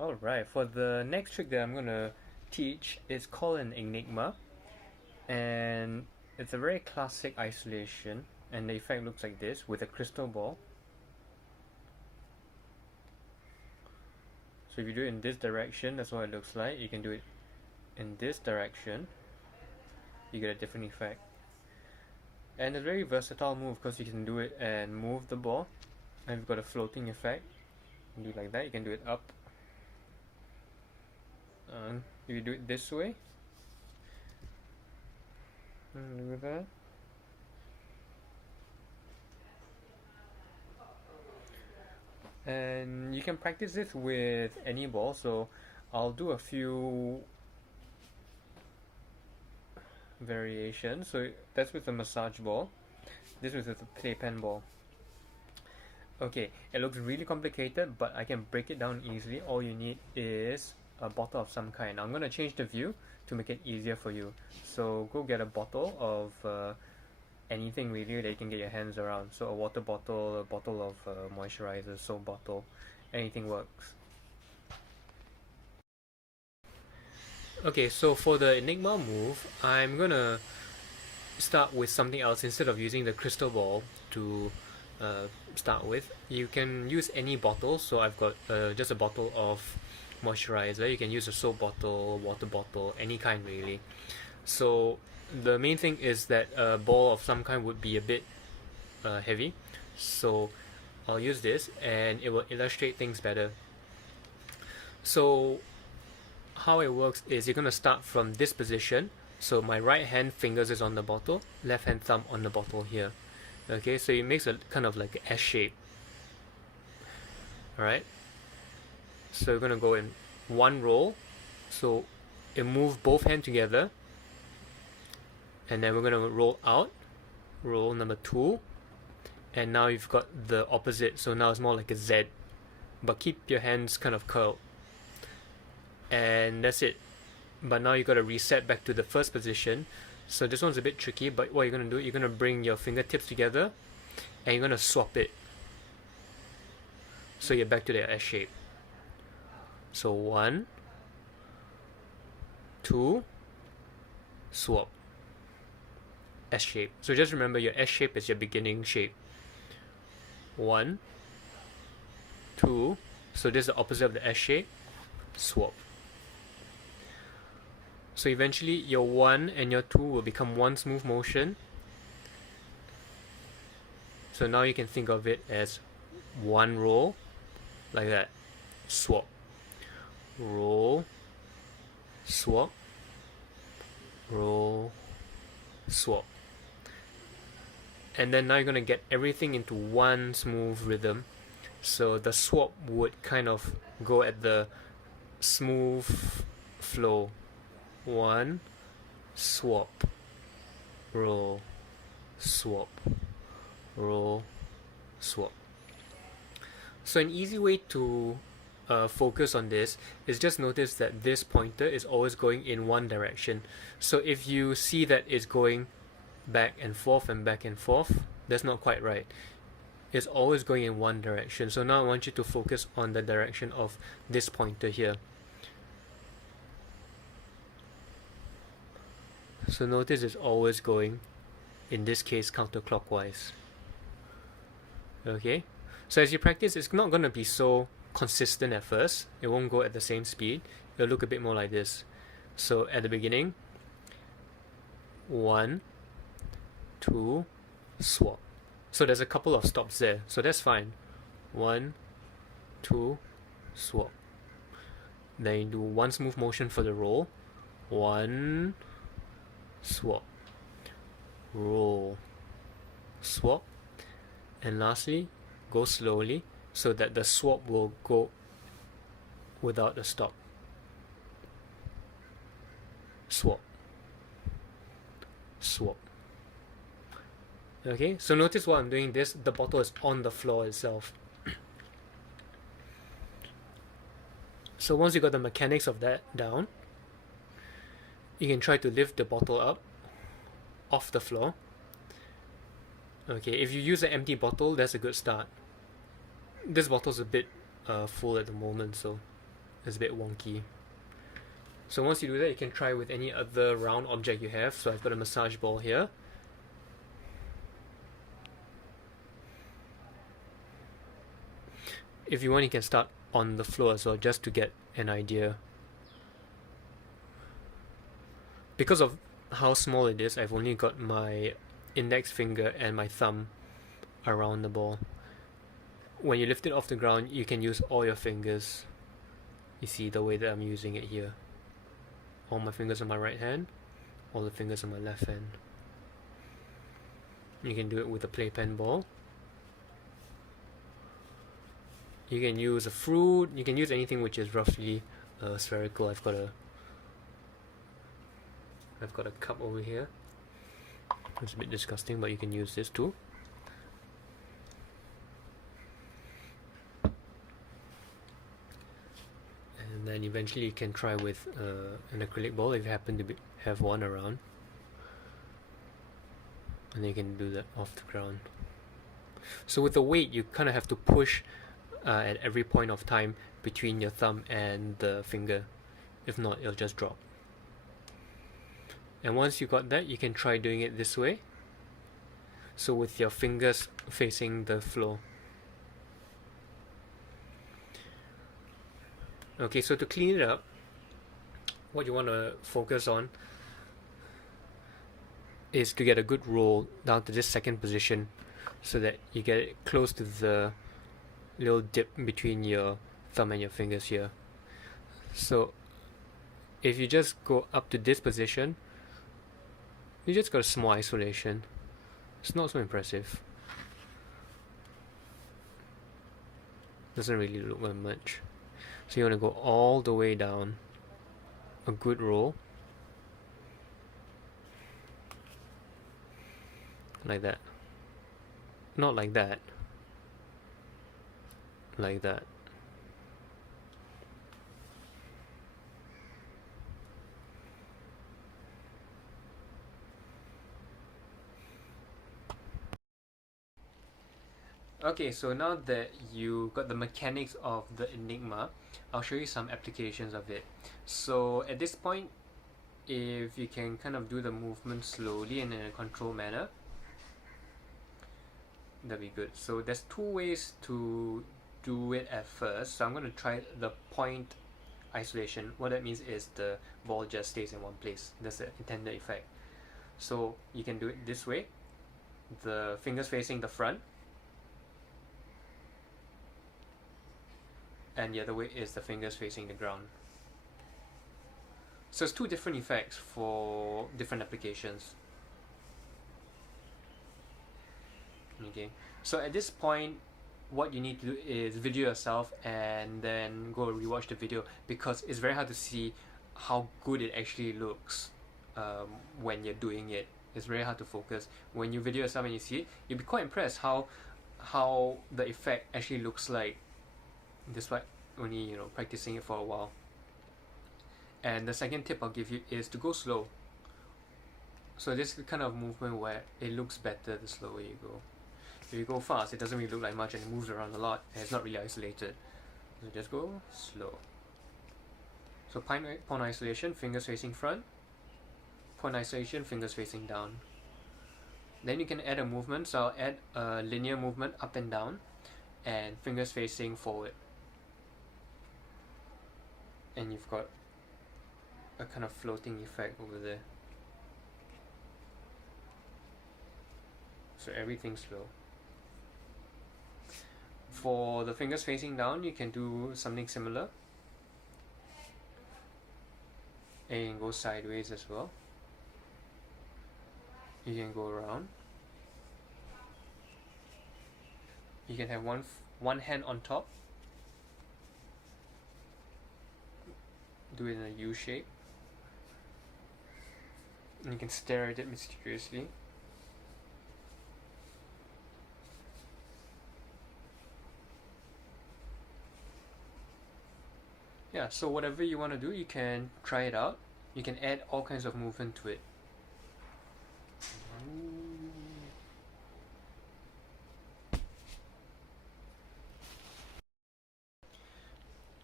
Alright, for the next trick that I'm going to teach, it's called an Enigma, and it's a very classic isolation, and the effect looks like this with a crystal ball. So if you do it in this direction, that's what it looks like. You can do it in this direction, you get a different effect. And it's a very versatile move because you can do it and move the ball, and you've got a floating effect. You can do it like that, you can do it up. If you do it this way, do that. And you can practice this with any ball, so I'll do a few variations. So that's with the massage ball, this was with the playpen ball. Okay, it looks really complicated, but I can break it down easily. All you need is a bottle of some kind. I'm going to change the view to make it easier for you. So go get a bottle of anything really that you can get your hands around. So a water bottle, a bottle of moisturizer, soap bottle, anything works. Okay, so for the Enigma move, I'm gonna start with something else instead of using the crystal ball to start with. You can use any bottle, so I've got just a bottle of moisturizer. You can use a soap bottle, water bottle, any kind really. So the main thing is that a ball of some kind would be a bit heavy, so I'll use this and it will illustrate things better. So how it works is you're going to start from this position. So my right hand fingers is on the bottle, left hand thumb on the bottle here. Okay, so it makes a kind of like an S shape. Alright, so we're going to go in one roll. So it move both hands together, and then we're going to roll out, roll number 2, and now you've got the opposite, so now it's more like a Z, but keep your hands kind of curled, and that's it. But now you got to reset back to the first position. So this one's a bit tricky, but what you're going to do, you're going to bring your fingertips together and you're going to swap it, so you're back to the S shape. So 1, 2, swap, S shape. So just remember, your S shape is your beginning shape. 1, 2, so this is the opposite of the S shape, swap. So eventually your 1 and your 2 will become one smooth motion. So now you can think of it as one roll, like that, swap, roll, swap, roll, swap. And then now you're going to get everything into one smooth rhythm. So the swap would kind of go at the smooth flow. 1, swap, roll, swap, roll, swap. So an easy way to focus on this is just notice that this pointer is always going in one direction. So if you see that it's going back and forth and back and forth, that's not quite right. It's always going in one direction. So now I want you to focus on the direction of this pointer here. So notice it's always going, in this case, counterclockwise. Okay, so as you practice, it's not going to be so consistent at first. It won't go at the same speed. It'll look a bit more like this. So at the beginning, 1, 2, swap. So there's a couple of stops there, so that's fine. 1, 2, swap. Then you do one smooth motion for the roll. 1, swap, roll, swap, and lastly, go slowly so that the swap will go without a stop. Swap, swap. Okay, so notice while I'm doing this, the bottle is on the floor itself. So once you got the mechanics of that down, you can try to lift the bottle up off the floor. Okay, if you use an empty bottle, that's a good start. This bottle's a bit full at the moment, so is a bit wonky. So once you do that, you can try with any other round object you have. So I've got a massage ball here. If you want, you can start on the floor as well, just to get an idea. Because of how small it is, I've only got my index finger and my thumb around the ball. When you lift it off the ground, you can use all your fingers. You see the way that I'm using it here. All my fingers on my right hand, all the fingers on my left hand. You can do it with a playpen ball. You can use a fruit, you can use anything which is roughly spherical. I've got a cup over here. It's a bit disgusting, but you can use this too. And then eventually you can try with an acrylic ball if you happen to have one around. And then you can do that off the ground. So with the weight, you kind of have to push at every point of time between your thumb and the finger. If not, it'll just drop. And once you got that, you can try doing it this way. So with your fingers facing the floor. Okay, so to clean it up, what you want to focus on is to get a good roll down to this second position, so that you get it close to the little dip between your thumb and your fingers here. So if you just go up to this position, you just got a small isolation. It's not so impressive. Doesn't really look like much. So you want to go all the way down, a good roll, like that. Not like that, like that. Okay, so now that you got the mechanics of the Enigma, I'll show you some applications of it. So at this point, if you can kind of do the movement slowly and in a controlled manner, that'd be good. So there's two ways to do it at first. So I'm going to try the point isolation. What that means is the ball just stays in one place. That's the intended effect. So you can do it this way, the fingers facing the front, and the other way is the fingers facing the ground. So it's two different effects for different applications. Okay, so at this point, what you need to do is video yourself and then go rewatch the video, because it's very hard to see how good it actually looks when you're doing it. It's very hard to focus. When you video yourself and you see it, you'll be quite impressed how the effect actually looks like, despite only practicing it for a while. And the second tip I'll give you is to go slow. So this is the kind of movement where it looks better the slower you go. If you go fast, it doesn't really look like much and it moves around a lot and it's not really isolated. So just go slow. So point isolation, fingers facing front. Point isolation, fingers facing down. Then you can add a movement. So I'll add a linear movement up and down and fingers facing forward. And you've got a kind of floating effect over there. So everything's slow. For the fingers facing down, you can do something similar. And you can go sideways as well. You can go around. You can have one hand on top. Do it in a U shape. And you can stare at it mysteriously. Yeah, so whatever you want to do, you can try it out. You can add all kinds of movement to it.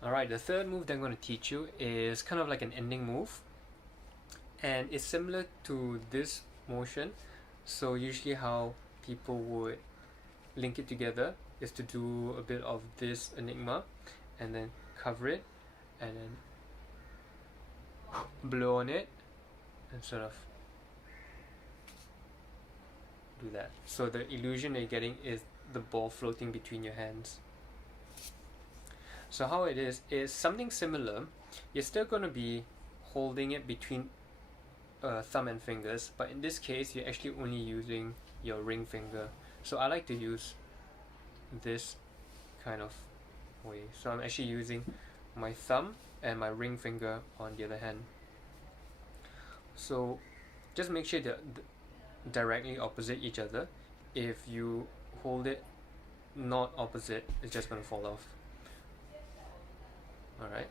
Alright, the third move that I'm going to teach you is kind of like an ending move, and it's similar to this motion. So usually how people would link it together is to do a bit of this Enigma and then cover it and then blow on it and sort of do that. So the illusion that you're getting is the ball floating between your hands. So how it is something similar. You're still going to be holding it between thumb and fingers, but in this case you're actually only using your ring finger. So I like to use this kind of way. So I'm actually using my thumb and my ring finger on the other hand. So just make sure they're directly opposite each other. If you hold it not opposite, it's just going to fall off. Alright.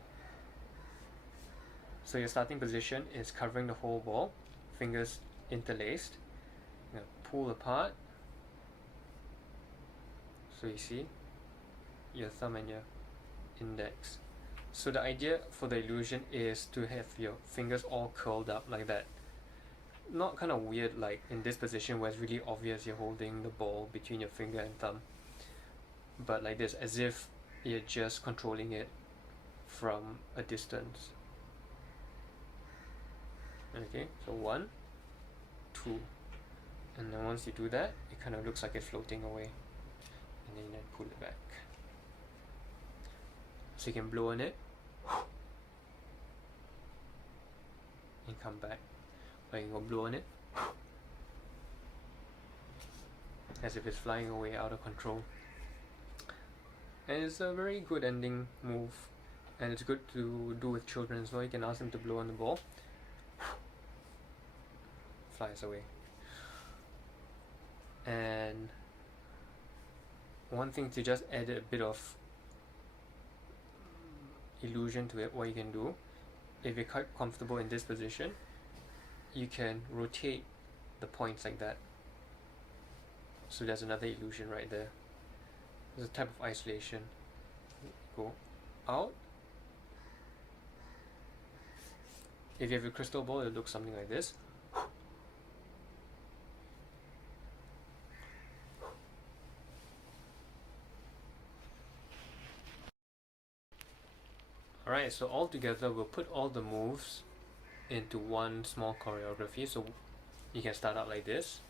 So your starting position is covering the whole ball, fingers interlaced. You're going to pull apart. So you see your thumb and your index. So the idea for the illusion is to have your fingers all curled up like that. Not kind of weird like in this position where it's really obvious you're holding the ball between your finger and thumb, but like this, as if you're just controlling it from a distance. Okay, so 1, 2, and then once you do that, it kind of looks like it's floating away, and then you pull it back. So you can blow on it and come back, or you can go blow on it as if it's flying away out of control. And it's a very good ending move, and it's good to do with children as well. You can ask them to blow on the ball, flies away. And one thing to just add a bit of illusion to it, what you can do, if you're quite comfortable in this position, you can rotate the points like that. So there's another illusion right there. There's a type of isolation. Go out. If you have a crystal ball, it looks something like this. Alright, so all together we'll put all the moves into one small choreography. So you can start out like this.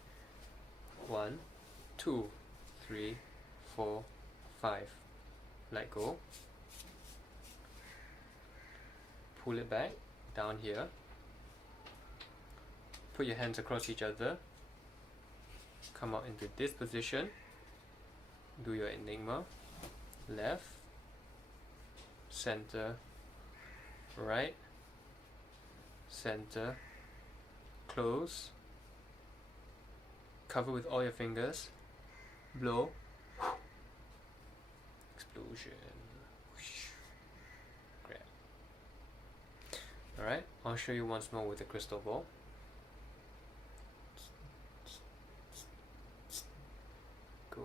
1, 2, 3, 4, 5. Let go. Pull it back down here. Put your hands across each other. Come out into this position. Do your Enigma. Left, center, right, center, close, cover with all your fingers, blow, explosion, grab. Alright, I'll show you once more with the crystal ball. Go.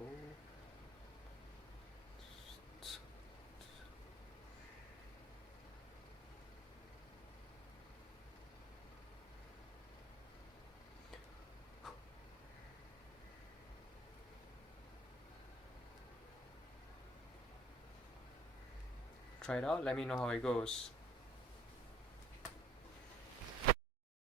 Try it out, let me know how it goes.